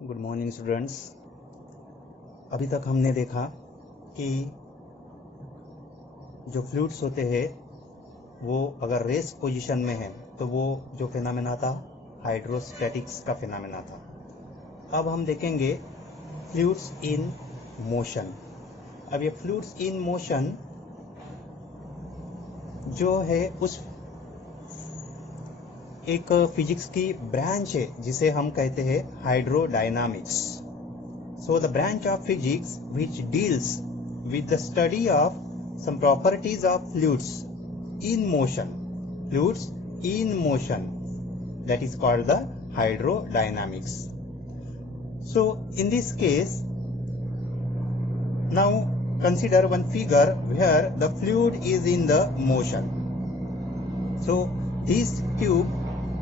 Good morning students. अभी तक हमने देखा कि जो फ्लूइड्स होते हैं वो अगर रेस्ट पोजीशन में है तो वो जो फिनोमेना था हाइड्रोस्टैटिक्स का फिनोमेना था। अब हम देखेंगे फ्लूइड्स इन मोशन। अब ये फ्लूइड्स इन मोशन जो है उस एक फिजिक्स की ब्रांच है जिसे हम कहते हैं hydrodynamics. So the branch of physics which deals with the study of some properties of fluids in motion, that is called the hydrodynamics. So in this case, now consider one figure where the fluid is in the motion. So this tube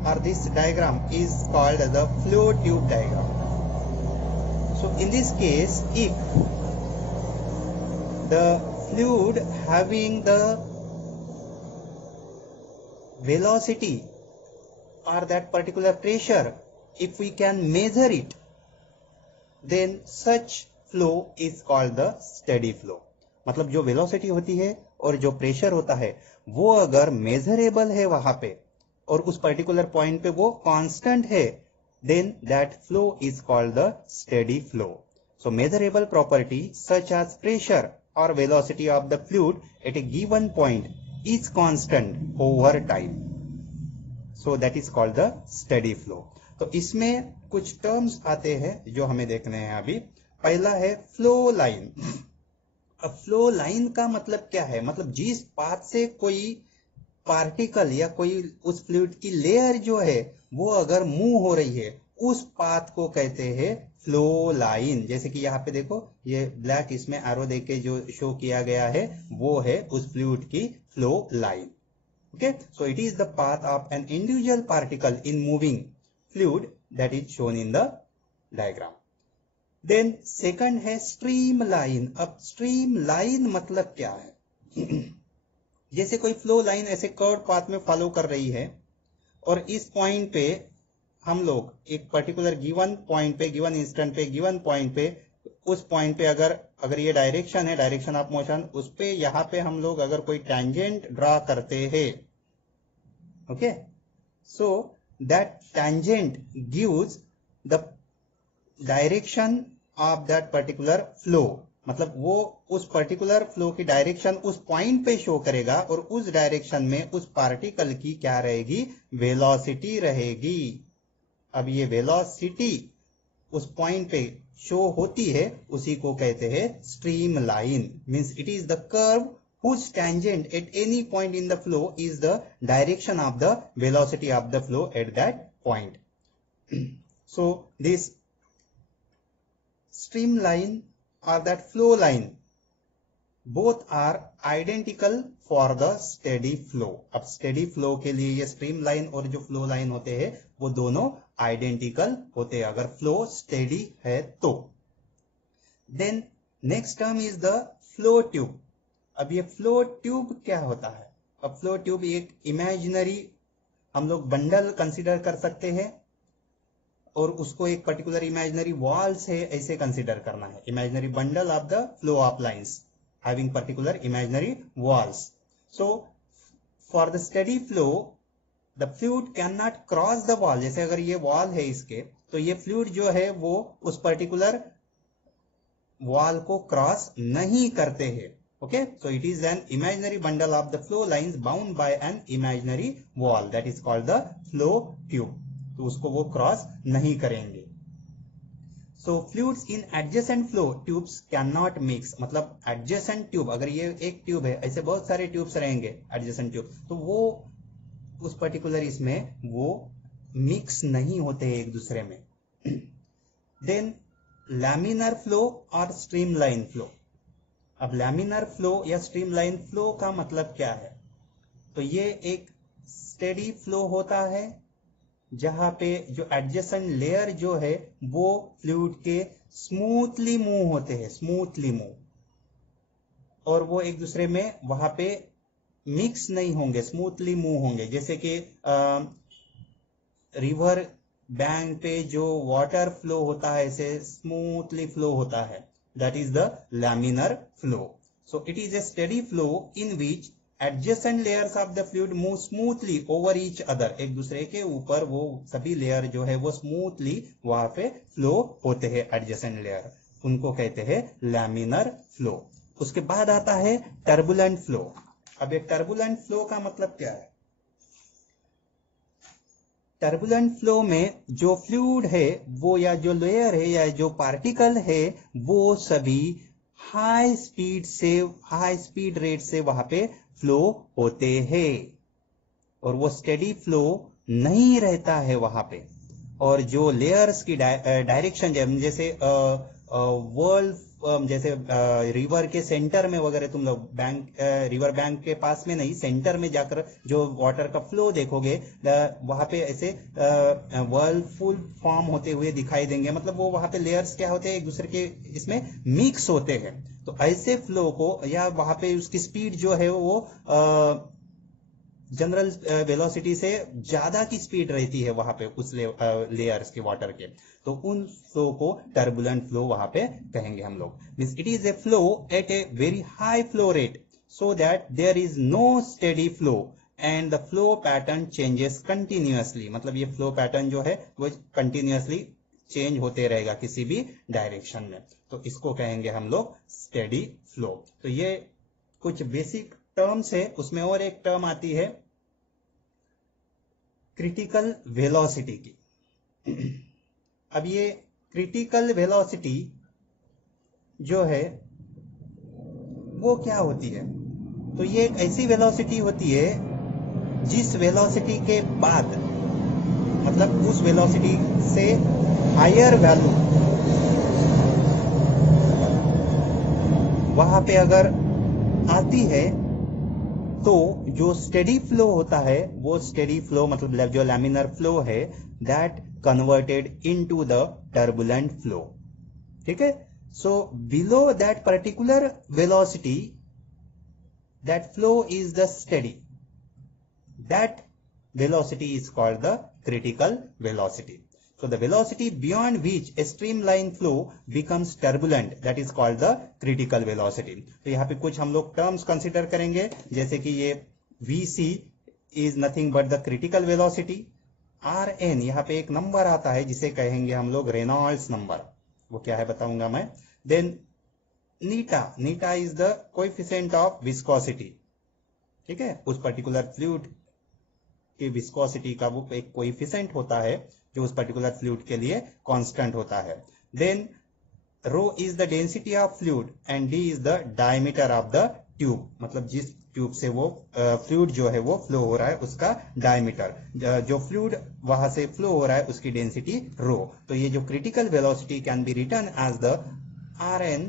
or this diagram is called the flow tube diagram. So in this case, if the fluid having the velocity or that particular pressure, if we can measure it, then such flow is called the steady flow. मतलब जो velocity होती है और जो pressure होता है वो अगर मेजरेबल है वहां पे और उस पर्टिकुलर पॉइंट पे वो कांस्टेंट है, then that flow is called the steady flow. So measurable property such as pressure or velocity of the fluid at a given point is constant over time. So that is called the steady flow. तो इसमें कुछ terms आते हैं जो हमें देखने हैं अभी। पहला है फ्लो लाइन। अब फ्लो लाइन का मतलब क्या है? मतलब जिस पाथ से कोई पार्टिकल या कोई उस फ्लूइड की लेयर जो है वो अगर मूव हो रही है उस पाथ को कहते हैं फ्लो लाइन। जैसे कि यहाँ पे देखो ये ब्लैक इसमें एरो देके जो शो किया गया है वो है उस फ्लूइड की flow line. Okay, so it is the path of an individual particle in moving fluid that is shown in the diagram. Then second है स्ट्रीम लाइन। अब स्ट्रीम लाइन मतलब क्या है? जैसे कोई फ्लो लाइन ऐसे कर्व पाथ में follow कर रही है और इस पॉइंट पे हम लोग एक पर्टिकुलर गिवन पॉइंट पे, गिवन इंस्टेंट पे, गिवन पॉइंट पे, उस पॉइंट पे अगर ये डायरेक्शन है, डायरेक्शन ऑफ मोशन, उस पे यहाँ पे हम लोग अगर कोई टैंजेंट ड्रा करते हैं, okay, so that tangent gives the direction of that particular flow. मतलब वो उस पर्टिकुलर फ्लो की डायरेक्शन उस पॉइंट पे शो करेगा और उस डायरेक्शन में उस पार्टिकल की क्या रहेगी? वेलोसिटी रहेगी। अब ये वेलोसिटी उस पॉइंट पे शो होती है, उसी को कहते हैं stream line. Means it is the curve whose tangent at any point in the flow is the direction of the velocity of the flow at that point. So this streamline or that flow line both are identical for the steady flow. अब steady flow के लिए ये streamline और जो flow line होते हैं वो दोनों identical होते हैं अगर flow steady है तो। Then next term is the flow tube. अब ये flow tube क्या होता है? अब flow tube एक imaginary हम लोग बंडल कंसिडर कर सकते हैं और उसको एक पर्टिकुलर इमेजिनरी वॉल्स है ऐसे कंसिडर करना है। Imaginary bundle of the flow of lines having particular imaginary walls. So for the steady flow the fluid can not cross the wall. जैसे अगर ये वॉल है इसके तो ये फ्लूइड जो है वो उस पर्टिकुलर वॉल को क्रॉस नहीं करते हैं। Okay, so it is an imaginary bundle of the flow lines bound by an imaginary wall that is called the flow tube. तो उसको वो क्रॉस नहीं करेंगे। So fluids in adjacent flow tubes can not mix. मतलब adjacent tube, अगर ये एक tube है, ऐसे बहुत सारे ट्यूब्स रहेंगे एडजेसेंट ट्यूब, तो वो उस पर्टिकुलर इसमें वो मिक्स नहीं होते एक दूसरे में। देन लैमिनर फ्लो और स्ट्रीमलाइन फ्लो। अब लैमिनर फ्लो या स्ट्रीमलाइन फ्लो का मतलब क्या है? तो ये एक स्टेडी फ्लो होता है जहां पे जो एडजेसेंट लेयर जो है वो फ्लूइड के स्मूथली मूव होते हैं, स्मूथली मूव, और वो एक दूसरे में वहां पे मिक्स नहीं होंगे, स्मूथली मूव होंगे। जैसे कि रिवर बैंक पे जो वाटर फ्लो होता है ऐसे स्मूथली फ्लो होता है, that is the laminar flow. So it is A steady flow in which adjacent layers of the fluid move smoothly over each other. एक दूसरे के ऊपर वो सभी लेयर जो है वो स्मूथली वहां पे फ्लो होते हैं, एडजेसेंट लेयर, उनको कहते हैं लैमिनर फ्लो. उसके बाद आता है टर्बुलेंट फ्लो. अब एक टर्बुलेंट फ्लो का मतलब क्या है? टर्बुलेंट फ्लो में जो फ्लूइड है वो, या जो लेयर है या जो पार्टिकल है, वो सभी हाई स्पीड रेट से वहां पे फ्लो होते हैं और वो स्टेडी फ्लो नहीं रहता है वहां पे. और जो लेयर्स की डायरेक्शन, जैसे वर्ल्ड, जैसे रिवर के सेंटर में वगैरह तुम लोग रिवर बैंक के पास में नहीं, सेंटर में जाकर जो वाटर का फ्लो देखोगे वहां पे ऐसे वर्ल्ड फुल फॉर्म होते हुए दिखाई देंगे. मतलब वो वहां पे लेयर्स क्या होते हैं, एक दूसरे के इसमें मिक्स होते हैं. तो ऐसे फ्लो को, या वहां पे उसकी स्पीड जो है वो जनरल वेलोसिटी से ज्यादा की स्पीड रहती है वहां पे उस लेयर्स के वाटर के, तो उन फ्लो को टर्बुलेंट फ्लो वहां पे कहेंगे हम लोग. Means it is a flow at a very high flow rate so that there is no steady flow and the flow pattern changes continuously. मतलब ये फ्लो पैटर्न जो है वो कंटिन्यूअसली चेंज होते रहेगा किसी भी डायरेक्शन में, तो इसको कहेंगे हम लोग स्टेडी फ्लो. तो ये कुछ बेसिक टर्म्स है. उसमें और एक टर्म आती है क्रिटिकल वेलोसिटी की. अब ये क्रिटिकल वेलोसिटी जो है वो क्या होती है? तो ये एक ऐसी वेलोसिटी होती है जिस वेलोसिटी के बाद, मतलब उस वेलोसिटी से हायर वैल्यू वहां पे अगर आती है तो जो स्टेडी फ्लो होता है, वो स्टेडी फ्लो मतलब जो लैमिनर फ्लो है, that converted into the turbulent flow. ठीक है. So below that particular velocity, that flow is the steady, that velocity is called the critical velocity. So the velocity beyond which a streamline flow becomes turbulent, that is called the critical velocity. तो यहाँ पे कुछ हम लोग terms consider करेंगे, जैसे कि ये Vc is nothing but the critical velocity. Rn, यहाँ पे एक नंबर आता है जिसे कहेंगे हम लोग रेनॉल्ड्स नंबर. वो क्या है बताऊंगा मैं. Then eta is the coefficient of viscosity. ठीक है. उस पर्टिकुलर फ्लूइड की विस्कोसिटी का वो एक कोएफिशिएंट होता है जो उस पर्टिकुलर फ्लूइड के लिए कांस्टेंट होता है. Then rho is the density of fluid and D is the diameter of the tube. मतलब जिस ट्यूब से वो फ्लूइड जो है वो फ्लो हो रहा है उसका डायमीटर, जो फ्लूइड वहां से फ्लो हो रहा है उसकी डेंसिटी रो. तो ये जो critical velocity can be written as the Rn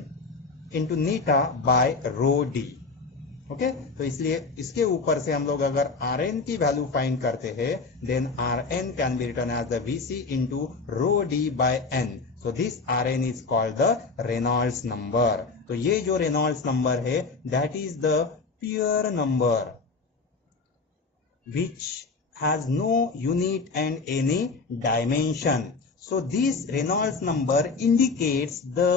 into eta by rho D. Okay. तो इसलिए इसके ऊपर से हम लोग अगर Rn की वैल्यू फाइंड करते हैं, then Rn can be written as the Vc into rho D by n. So this Rn is called the Reynolds number. तो ये जो रेनॉल्ड्स नंबर है, that is the pure number which has no unit and any dimension. So this Reynolds number indicates the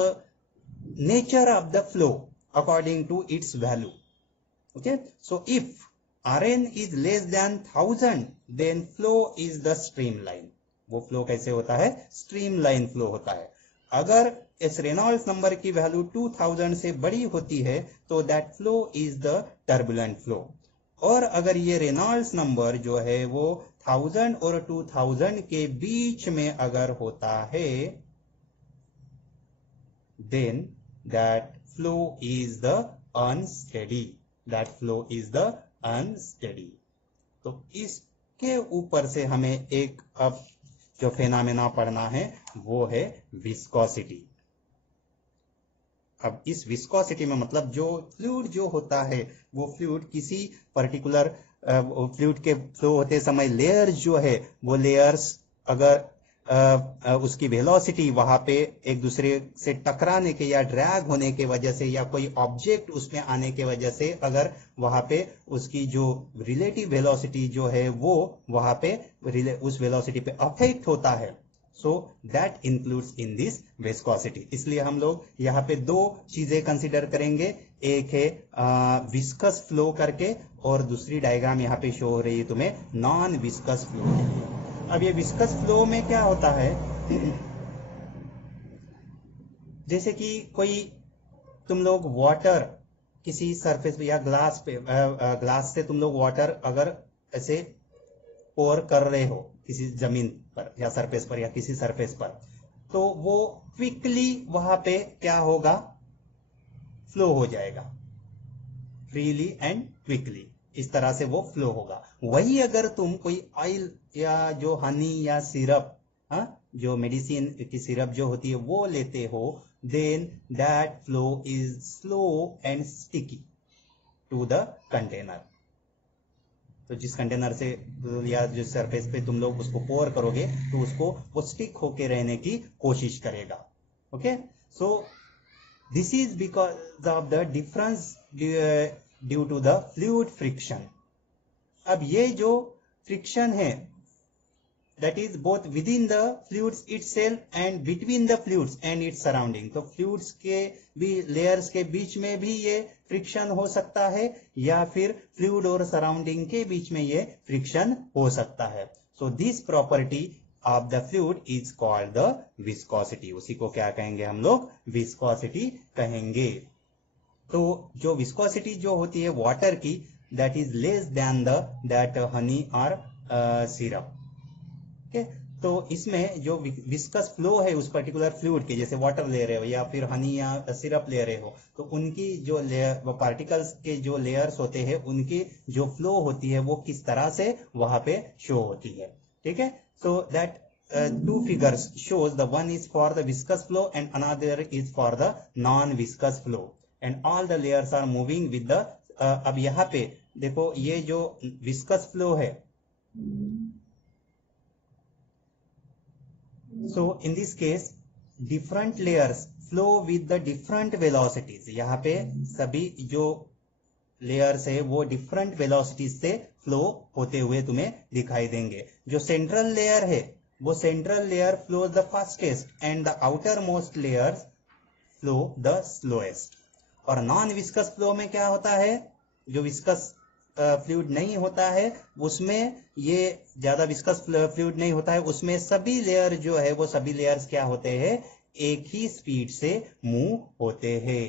nature of the flow according to its value. Okay, so if Rn is less than 1000, then flow is the streamline. वो flow कैसे होता है? Streamline flow होता है. अगर इस Reynolds number की value 2000 से बड़ी होती है तो that flow is the turbulent flow. और अगर ये रेनॉल्ड्स नंबर जो है वो 1000 और 2000 के बीच में अगर होता है, then that flow is the unsteady. That flow is the unsteady. तो इसके ऊपर से हमें एक अब जो फेनामेना पढ़ना है वो है विस्कोसिटी. अब इस विस्कोसिटी में मतलब जो फ्लूइड जो होता है वो फ्लूइड किसी पर्टिकुलर फ्लूइड के फ्लो होते समय लेयर्स जो है वो लेयर्स अगर उसकी वेलोसिटी वहां पे एक दूसरे से टकराने के या ड्रैग होने के वजह से या कोई ऑब्जेक्ट उसमें आने के वजह से अगर वहां पे उसकी जो रिलेटिव वेलोसिटी जो है वो वहां पे उस वेलोसिटी पे अफेक्ट होता है, so that includes in this viscosity. इसलिए हम लोग यहाँ पे दो चीजें कंसिडर करेंगे, एक है विस्कस फ्लो करके और दूसरी डायग्राम यहाँ पे शो हो रही है तुम्हें नॉन विस्कस फ्लो। अब ये विस्कस फ्लो में क्या होता है, जैसे कि कोई तुम लोग वाटर किसी सरफेस पे या ग्लास से तुम लोग वाटर अगर ऐसे पोर कर रहे हो किसी जमीन पर या सरफेस पर या किसी सरफेस पर, तो वो क्विकली वहां पे क्या होगा, फ्लो हो जाएगा फ्रीली एंड क्विकली, इस तरह से वो फ्लो होगा। वही अगर तुम कोई ऑयल या जो हनी या सिरप, जो मेडिसिन की सिरप जो होती है वो लेते हो, then that flow is slow and sticky to the container. तो जिस कंटेनर से या जिस सरफेस पे तुम लोग उसको पोर करोगे तो उसको वो स्टिक होके रहने की कोशिश करेगा। Okay, so this is because of the difference due to the fluid friction. अब ये जो फ्रिक्शन है that is both within the fluids itself and between the fluids and its surrounding, तो fluids के भी layers के बीच में भी ये फ्रिक्शन हो सकता है या फिर फ्लूइड और सराउंडिंग के बीच में ये फ्रिक्शन हो सकता है। So this property of the fluid is called the viscosity. उसी को क्या कहेंगे हम लोग, विस्कोसिटी कहेंगे। तो जो विस्कोसिटी जो होती है वाटर की, that is less than that Honey और सिरप। तो इसमें जो विस्कस फ्लो है उस पर्टिकुलर फ्लूइड के, जैसे वाटर ले रहे हो या फिर हनी या सिरप ले रहे हो, तो उनकी जो पार्टिकल्स के जो लेयर्स होते हैं उनकी जो फ्लो होती है वो किस तरह से वहां पे शो होती है। ठीक है, so that two figures shows the one is for the viscous flow and another is for the non viscous flow and all the layers are moving with the अब यहाँ पे देखो ये जो विस्कस फ्लो है, so in this case different layers flow with the different velocities। यहाँ पे सभी जो लेयर्स है वो डिफरेंट वेलोसिटीज से फ्लो होते हुए तुम्हें दिखाई देंगे। जो सेंट्रल लेयर है वो central layer flows the fastest and the outer most layers flow the slowest. और नॉन विस्कस फ्लो में क्या होता है, जो विस्कस फ्लूइड नहीं होता है उसमें ये ज्यादा विस्कस फ्लूइड नहीं होता है, उसमें सभी लेयर जो है वो सभी लेयर्स क्या होते हैं, एक ही स्पीड से मूव होते हैं।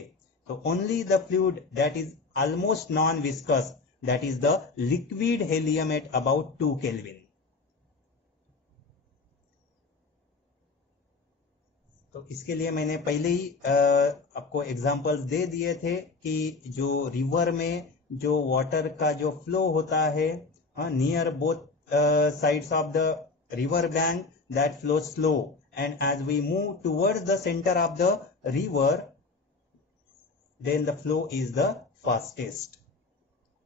तो only the fluid that is almost non viscous, that is the liquid helium at about 2 kelvin. तो इसके लिए मैंने पहले ही आपको एग्जांपल्स दे दिए थे कि जो रिवर में जो वाटर का जो फ्लो होता है near both sides of the river bank, that flow slow and as we move towards the centre of the river then the flow is the fastest.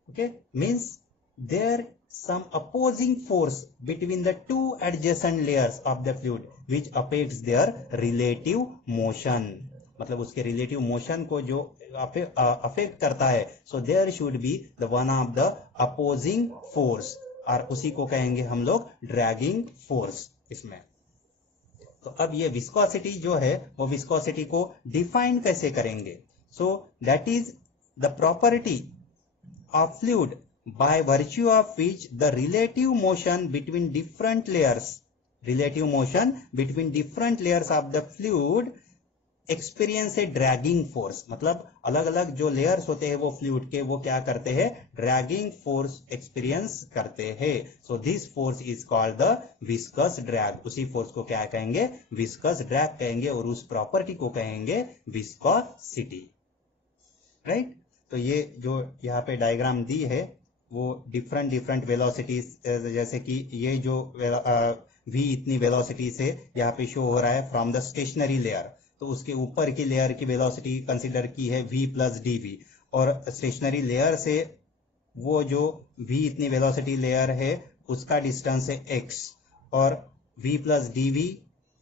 Okay, means there some opposing force between the two adjacent layers of the fluid which affects their relative motion। मतलब उसके relative motion को जो affect करता है, so there should be the one of the opposing force, और उसी को कहेंगे हम लोग ड्रैगिंग फोर्स इसमें। तो अब ये विस्कोसिटी जो है वो विस्कोसिटी को डिफाइन कैसे करेंगे, so that is the property of fluid by virtue of which the relative motion between different layers of the fluid experience a dragging force। मतलब अलग अलग जो लेयर्स होते हैं वो फ्लूइड के वो क्या करते हैं, ड्रैगिंग फोर्स एक्सपीरियंस करते हैं। So this force is called the viscous drag. उसी फोर्स को क्या कहेंगे, विस्कस ड्रैग कहेंगे, और उस प्रॉपर्टी को कहेंगे विस्कोसिटी। राइट, तो ये जो यहाँ पे डायग्राम दी है वो डिफरेंट वेलोसिटीज, जैसे कि ये जो v इतनी वेलोसिटी से यहाँ पे शो हो रहा है फ्रॉम द स्टेशनरी लेयर, तो उसके ऊपर की लेयर की वेलोसिटी कंसीडर की है v प्लस dv, और स्टेशनरी लेयर से वो जो v इतनी वेलोसिटी लेयर है उसका डिस्टेंस है x, और v प्लस dv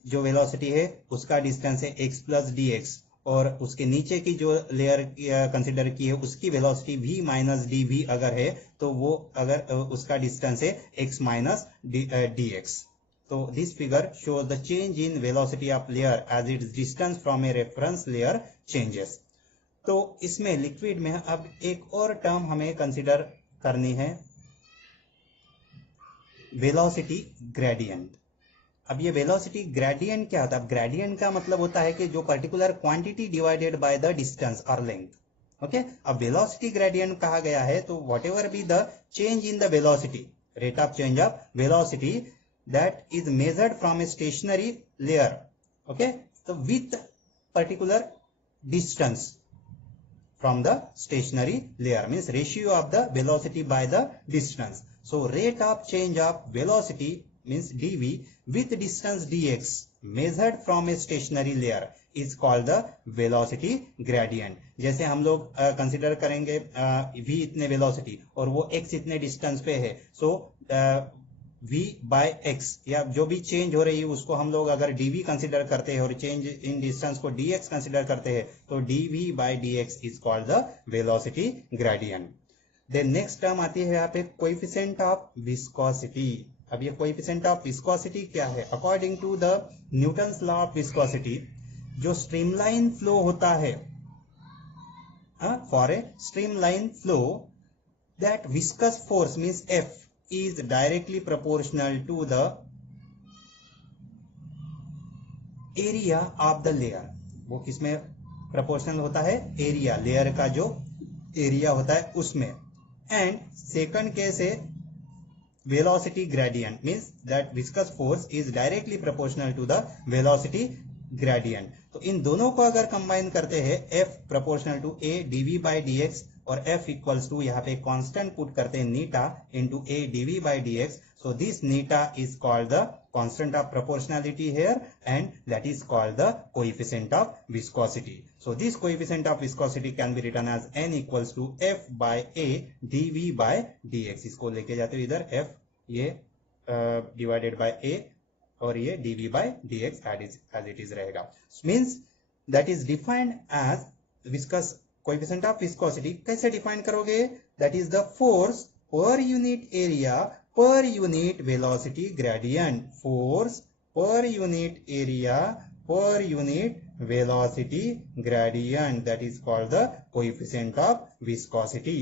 जो वेलोसिटी है उसका डिस्टेंस है x प्लस dx, और उसके नीचे की जो लेयर कंसिडर की है उसकी वेलोसिटी v माइनस dv अगर है तो वो अगर उसका डिस्टेंस है x माइनस dx. तो this figure shows the change in velocity of layer as its distance from a reference layer changes. तो इसमें लिक्विड में अब एक और टर्म हमें कंसिडर करनी है, वेलोसिटी ग्रेडियंट. अब ये वेलोसिटी ग्रेडियंट क्या होता है? अब ग्रेडियंट का मतलब होता है कि जो particular quantity divided by the distance और लेंथ. ओके, अब वेलोसिटी ग्रेडियंट कहा गया है तो whatever be the change in the velocity, rate of change of velocity that is measured from a stationary layer. Okay, तो with particular distance from the stationary layer means ratio of the velocity by the distance. So rate of change of velocity means dv with distance dx measured from a stationary layer is called the velocity gradient. जैसे हम लोग consider करेंगे v इतने velocity और वो x इतने distance पे है, सो v बाय x या जो भी चेंज हो रही है उसको हम लोग अगर dv कंसिडर करते हैं और चेंज इन डिस्टेंस को dx कंसिडर करते हैं तो dv by dx is called the velocity gradient. Then next term आती है यहाँ पे कोएफिशिएंट ऑफ विस्कोसिटी. अब ये कोएफिशिएंट ऑफ विस्कोसिटी क्या है? According to the Newton's law of viscosity, जो स्ट्रीमलाइन फ्लो होता है, for a streamline flow that viscous force means F is directly proportional to the area of the layer. वो किसमें proportional होता है? Area, layer का जो एरिया होता है उसमें. एंड सेकंड केस है velocity gradient means that viscous force is directly proportional to the velocity gradient. तो इन दोनों को अगर कंबाइन करते हैं F proportional to A dv by dx और F इक्वल्स टू यहाँ पे कांस्टेंट पुट करते हैं eta into A dv by dx. So this eta is called the constant of proportionality here and that is called the coefficient of viscosity. So this coefficient of viscosity can be written as n equals to F by A dv by dx. इसको लेके जाते हो इधर F ये divided by A और ये dv by dx as it is रहेगा. Means that is defined as viscous coefficient of viscosity. कैसे डिफाइन करोगे? That is the force per unit area per unit velocity gradient. Force per unit area per unit velocity gradient, that is called the coefficient of viscosity.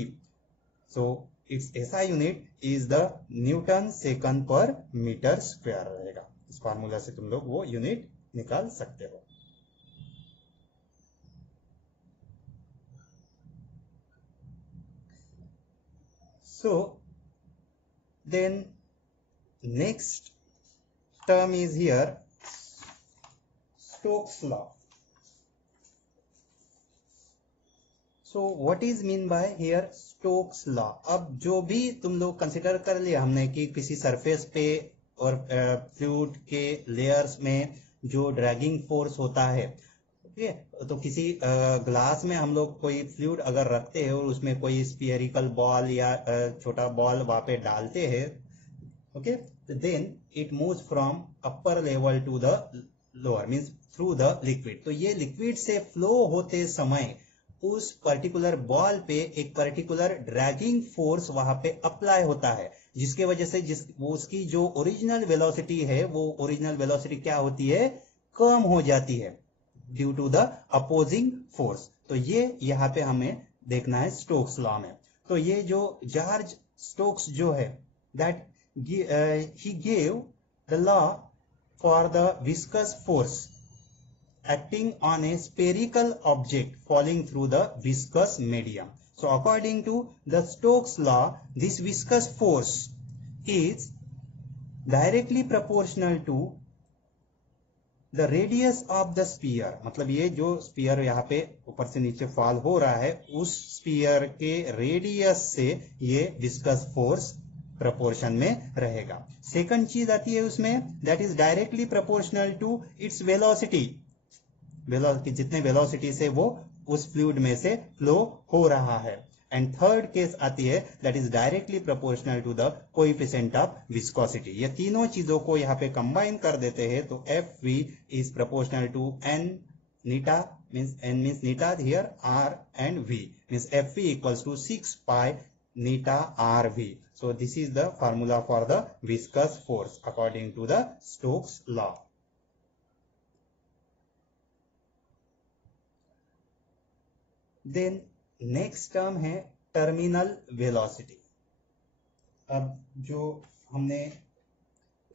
So its SI unit is the newton second per metre square रहेगा. इस formula से तुम लोग वो unit निकाल सकते हो. So then next term is here Stokes law. So what is mean by here Stokes law? अब जो भी तुम लोग कंसिडर कर लिया हमने कि किसी सरफेस पे और फ्लूइड के लेयर्स में जो ड्रैगिंग फोर्स होता है, ओके, तो किसी ग्लास में हम लोग कोई फ्लूइड अगर रखते हैं और उसमें कोई स्फीयरिकल बॉल या छोटा बॉल वहां पे डालते हैं, okay, then it moves from upper level to the lower means through the liquid. तो ये लिक्विड से फ्लो होते समय उस पर्टिकुलर बॉल पे एक पर्टिकुलर ड्रैगिंग फोर्स वहां पे अप्लाई होता है, जिसके वजह से उसकी जो ओरिजिनल वेलोसिटी है वो ओरिजिनल वेलोसिटी क्या होती है? कम हो जाती है due to the opposing force. तो ये यहाँ पे हमें देखना है स्टोक्स लॉ में. तो ये जो जॉर्ज स्टोक्स जो है that he gave the law for the viscous force acting on a spherical object falling through the viscous medium. So according to the Stokes law, this viscous force is directly proportional to the radius of the sphere. मतलब ये जो spear यहाँ पे ऊपर से नीचे fall हो रहा है उस स्पीयर के रेडियस से ये विस्कस फोर्स प्रोपोर्शन में रहेगा. सेकंड चीज आती है उसमें that is directly proportional to its velocity. जितने वेलोसिटी से वो उस फ्लूइड में से फ्लो हो रहा है. एंड थर्ड केस आती है that is directly proportional to the coefficient of viscosity. ये तीनों चीजों को यहाँ पे कंबाइन कर देते हैं तो F V is proportional to N नीटा means n means neta here r and v means fv equals to 6 pi neta rv. So this is the formula for the viscous force according to the Stokes law. Then next term है terminal velocity. अब जो हमने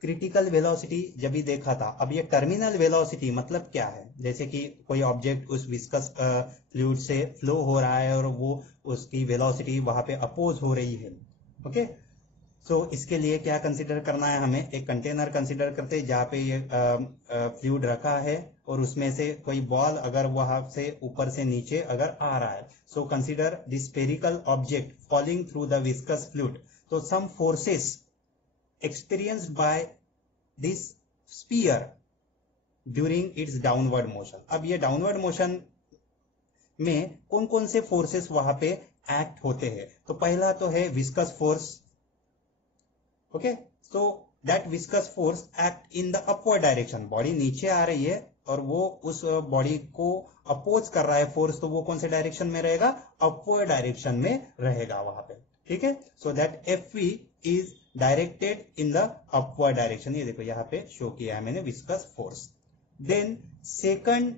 critical velocity जब भी देखा था, अब ये टर्मिनल वेलोसिटी मतलब क्या है? जैसे कि कोई ऑब्जेक्ट उस विस्कस फ्लूइड से फ्लो हो रहा है और वो उसकी वेलोसिटी वहां पे अपोज हो रही है। ओके, सो इसके लिए क्या कंसीडर करना है हमें? एक कंटेनर कंसीडर करते हैं जहाँ पे ये फ्लूइड रखा है और उसमें से कोई बॉल अगर वहां से ऊपर से नीचे अगर आ रहा है, so consider this spherical object falling through the viscous fluid. तो सम forces experienced by this sphere during its downward motion। अब ये डाउनवर्ड मोशन में कौन कौन से फोर्सेस वहां पे एक्ट होते हैं? तो पहला तो है viscous force. Okay, so that viscous force act in the upward direction. Body नीचे आ रही है और वो उस बॉडी को अपोज कर रहा है फोर्स, तो वो कौन से डायरेक्शन में रहेगा? अपवर्ड डायरेक्शन में रहेगा वहां पे। ठीक है, so that F V is directed in the upward direction. ये देखो यहाँ पे शो किया है मैंने विस्कस फोर्स। देन सेकंड,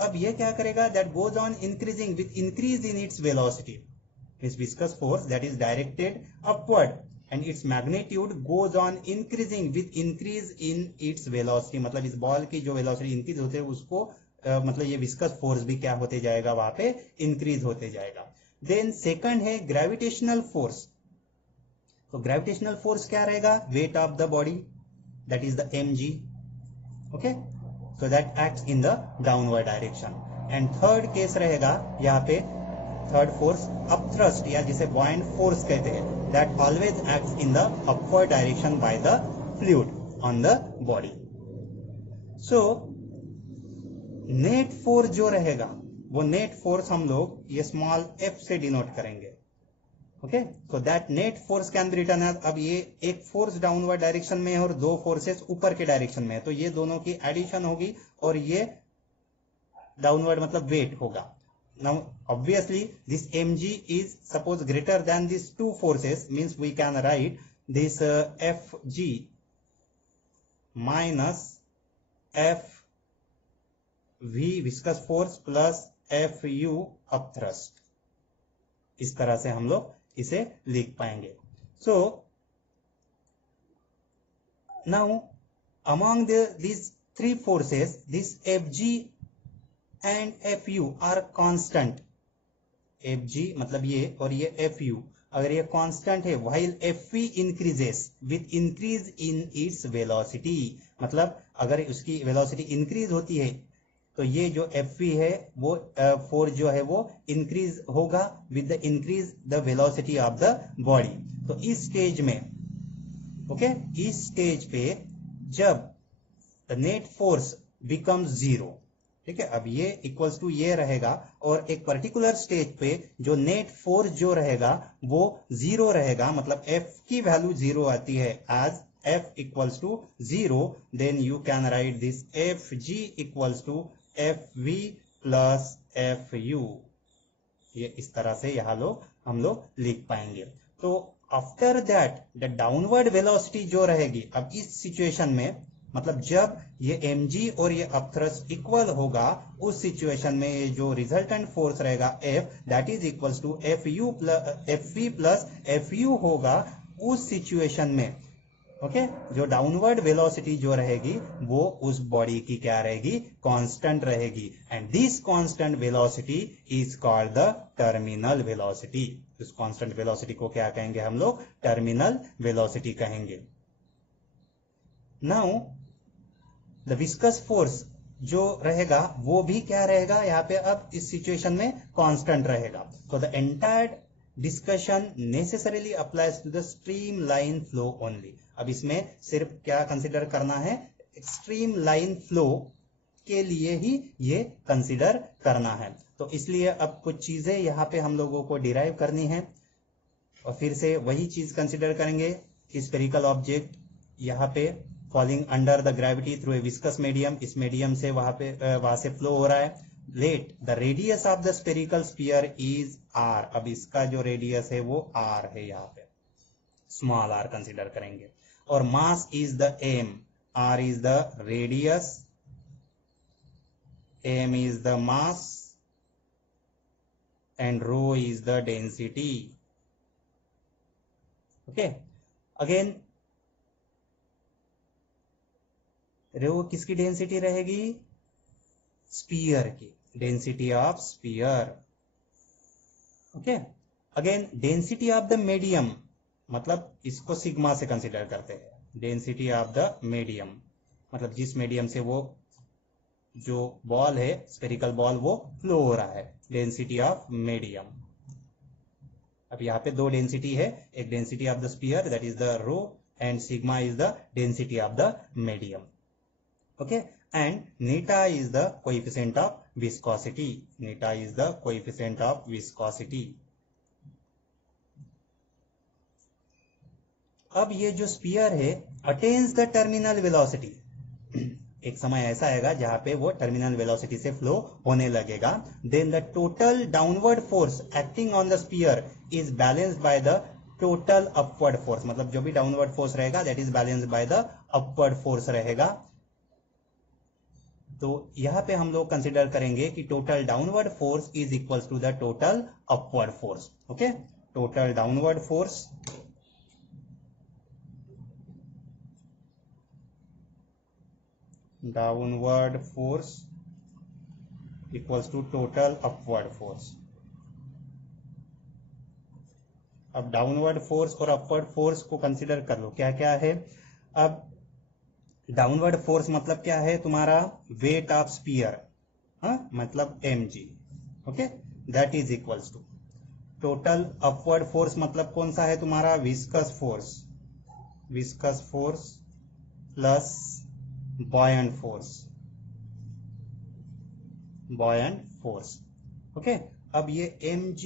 अब ये क्या करेगा? That goes on increasing with increase in its velocity. This viscous force that is directed upward and its magnitude goes on increasing with increase in its velocity. मतलब इस ball की जो velocity increase होते है उसको मतलब ये विस्कस फोर्स भी क्या होते जाएगा? वहां पे इंक्रीज होते जाएगा। देन सेकंड है ग्रेविटेशनल फोर्स। तो ग्रेविटेशनल फोर्स क्या रहेगा? Weight of the body, that is the mg। Okay, so that acts in the downward direction. And third case रहेगा यहाँ पे, थर्ड फोर्स अपथ्रस्ट या जिसे बॉयंट फोर्स कहते हैं, that always acts in the upward direction by the fluid on the body. So net force जो रहेगा वो नेट फोर्स हम लोग ये स्मॉल f से डिनोट करेंगे। Okay, so that net force can be written as, अब ये एक फोर्स डाउनवर्ड डायरेक्शन में है और दो फोर्सेस ऊपर के डायरेक्शन में है, तो ये दोनों की एडिशन होगी और ये डाउनवर्ड मतलब वेट होगा। Now obviously this mg is suppose greater than this two forces, means we can write this fg minus fv viscous force plus fu upthrust. इस तरह से हम लोग इसे लिख पाएंगे। So now among these three forces, this fg and fu are constant। fg मतलब ये और ये fu अगर ये कांस्टेंट है, while fv increases with increase in its velocity। मतलब अगर उसकी वेलोसिटी इंक्रीज होती है तो ये जो fv है वो फोर्स जो है वो इंक्रीज होगा with the increase the velocity of the body. तो इस स्टेज में ओके, इस स्टेज पे जब the net force becomes zero, ठीक है, अब ये इक्वल्स टू ये रहेगा और एक पर्टिकुलर स्टेज पे जो नेट फोर्स जो रहेगा वो जीरो रहेगा, मतलब f की वैल्यू जीरो आती है as f equals to zero, then you can write this fg equals to fv plus fu। ये इस तरह से यहाँ हम लोग लिख पाएंगे। तो after that the downward velocity जो रहेगी, अब इस सिचुएशन में मतलब जब ये mg और ये अपथ्रस्ट इक्वल होगा, उस सिचुएशन में ये जो रिजल्टेंट फोर्स रहेगा f that is equals to fv plus fu होगा। उस सिचुएशन में ओके, जो डाउनवर्ड वेलोसिटी जो रहेगी वो उस बॉडी की क्या रहेगी? कांस्टेंट रहेगी। And this constant velocity is called the terminal velocity. इस कांस्टेंट वेलोसिटी को क्या कहेंगे हम लोग? टर्मिनल वेलोसिटी कहेंगे। नाउ द विस्कस फोर्स जो रहेगा वो भी क्या रहेगा यहाँ पे? अब इस सिचुएशन में कांस्टेंट रहेगा। तो the entire discussion necessarily applies to the stream line flow only. अब इसमें सिर्फ क्या कंसिडर करना है? स्ट्रीम लाइन फ्लो के लिए ही ये कंसिडर करना है। तो इसलिए अब कुछ चीजें यहाँ पे हम लोगों को डिराइव करनी है और फिर से वही चीज कंसिडर करेंगे कि स्फेरिकल ऑब्जेक्ट यहाँ पे falling under the gravity through a viscous medium, इस मीडियम से वहां से फ्लो हो रहा है। Let the radius of the spherical sphere is R, अब इसका जो रेडियस है वो आर है, यहाँ पे स्मॉल आर कंसिडर करेंगे। और mass is the M, R is the radius, M is the mass and rho is the density. Okay, again rho किसकी डेंसिटी रहेगी? स्पीयर की, density of sphere. Okay, again density of the medium, मतलब इसको sigma से consider करते हैं। Density of the medium मतलब जिस मीडियम से वो जो बॉल है, स्फेरिकल बॉल, वो फ्लो हो रहा है, डेंसिटी ऑफ मीडियम। अब यहाँ पे दो डेंसिटी है, एक density of the sphere that is the rho and sigma is the density of the medium. Okay, and neta is the coefficient of viscosity, neta is the coefficient of viscosity। अब ये जो spear है attains the terminal velocity, एक समय ऐसा आएगा जहां पे वो टर्मिनल वेलोसिटी से फ्लो होने लगेगा। Then the total downward force acting on the sphere is balanced by the total upward force, मतलब जो भी डाउनवर्ड फोर्स रहेगा that is balanced by the upward force रहेगा। तो यहां पे हम लोग कंसिडर करेंगे कि total downward force is equals to the total upward force. Okay, total downward force equals to total upward force. अब डाउनवर्ड फोर्स और अपवर्ड फोर्स को कंसिडर कर लो, क्या क्या है। अब डाउनवर्ड फोर्स मतलब क्या है? तुम्हारा वेट ऑफ स्पीयर, मतलब mg। Okay, that is equals to total upward force मतलब कौन सा है तुम्हारा? Viscous force plus buoyant force. Okay, अब ये mg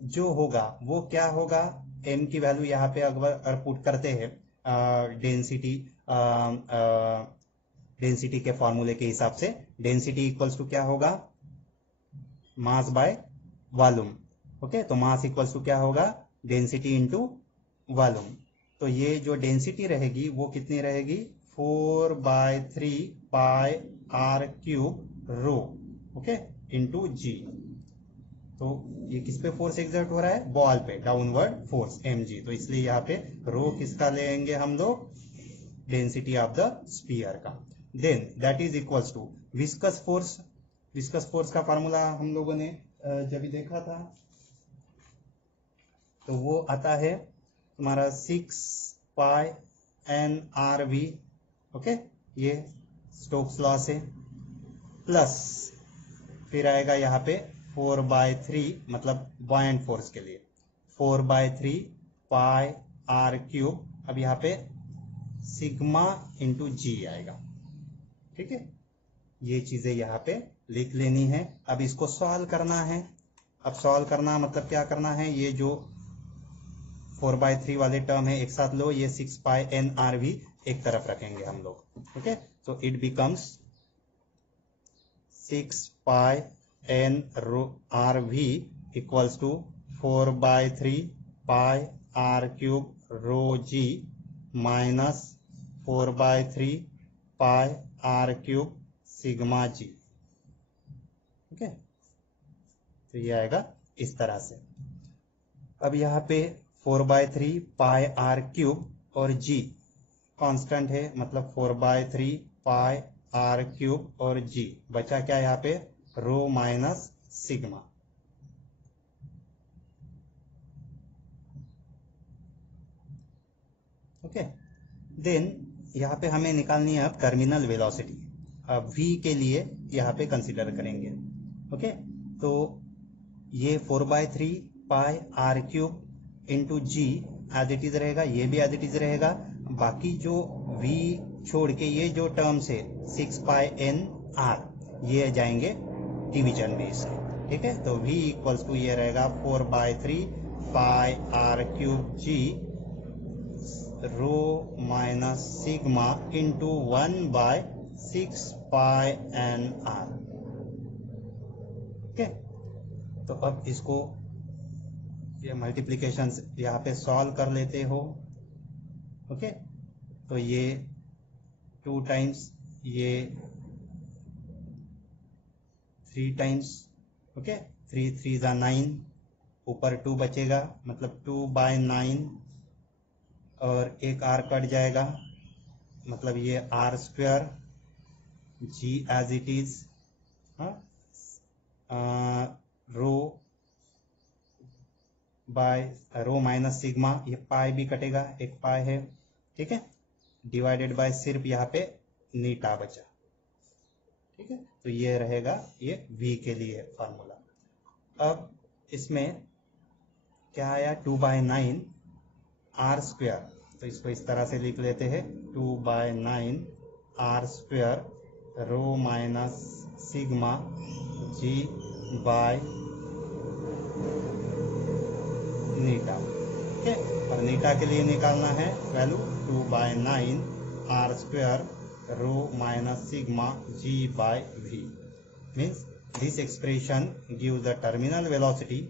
जो होगा वो क्या होगा? m की वैल्यू यहाँ पे अगर पुट करते हैं डेंसिटी के फॉर्मूले के हिसाब से, डेंसिटी इक्वल्स टू क्या होगा? Mass by volume. ओके, तो मास इक्वल्स टू क्या होगा? Density into volume. तो ये जो डेंसिटी रहेगी वो कितनी रहेगी? 4/3 pi R cube rho, okay, into G. तो ये किस पे फोर्स एग्जर्ट हो रहा है? बॉल पे, डाउनवर्ड फोर्स mg। तो इसलिए यहाँ पे रो किसका लेंगे हम लोग? डेंसिटी ऑफ द स्पीयर का। Then that is equals to viscous force का फार्मूला हम लोगों ने जब भी देखा था तो वो आता है तुम्हारा 6 पाई nRV। ओके, ये स्टोक्स लॉ से, प्लस फिर आएगा यहाँ पे 4/3 मतलब बॉयंट फोर्स के लिए 4/3 पाई आर क्यूब। अब यहाँ पे सिग्मा इंटू जी आएगा। ठीक है, ये चीजें यहाँ पे लिख लेनी है। अब इसको सॉल्व करना है। अब सॉल्व करना मतलब क्या करना है? ये जो 4/3 वाले टर्म है एक साथ लो, ये 6 पाई nRV एक तरफ रखेंगे हम लोग। ओके, तो it becomes 6 pi nRV equals to 4/3 pi R cube rho G minus 4/3 pi R cube sigma G. Okay, तो ये आएगा इस तरह से। अब यहाँ पे 4/3 पाई आर क्यूब और जी कांस्टेंट है, मतलब 4/3 पाई आर क्यूब और जी बचा क्या यहाँ पे? रो माइनस सिग्मा। ओके, देन यहाँ पे हमें निकालनी है अब टर्मिनल वेलोसिटी। अब v के लिए यहाँ पे कंसीडर करेंगे। ओके, तो ये 4/3 pi R cube into G as it is रहेगा, ये भी एज इट इज रहेगा। बाकी जो v छोड़ के ये जो टर्म्स है 6 पाई एन आर ये जाएंगे डिवीजन में इसके, ठीक है। तो v इक्वल्स टू ये रहेगा 4/3 pi R cube G rho minus sigma into 1/6 pi N R, ठीक है। तो अब इसको ये मल्टीप्लीकेशन यहाँ पे सॉल्व कर लेते हो, ओके। तो ये 2 टाइम्स, ये 3 टाइम्स, ओके। 3 3 = 9, ऊपर 2 बचेगा, मतलब 2/9 और एक r कट जाएगा, मतलब ये r² g as it is, rho by rho minus sigma, ये पाई भी कटेगा, एक पाई है, ठीक है, डिवाइडेड बाय सिर्फ यहाँ पे नीटा बचा, ठीक है। तो ये रहेगा ये v के लिए फार्मूला। अब इसमें क्या आया 2/9 r², तो इसको इस तरह से लिख लेते हैं 2/9 r² rho minus sigma g by नीटा, ठीक है। और नीटा के लिए निकालना है value 2/9 r² rho minus sigma g by v, means this expression gives the terminal velocity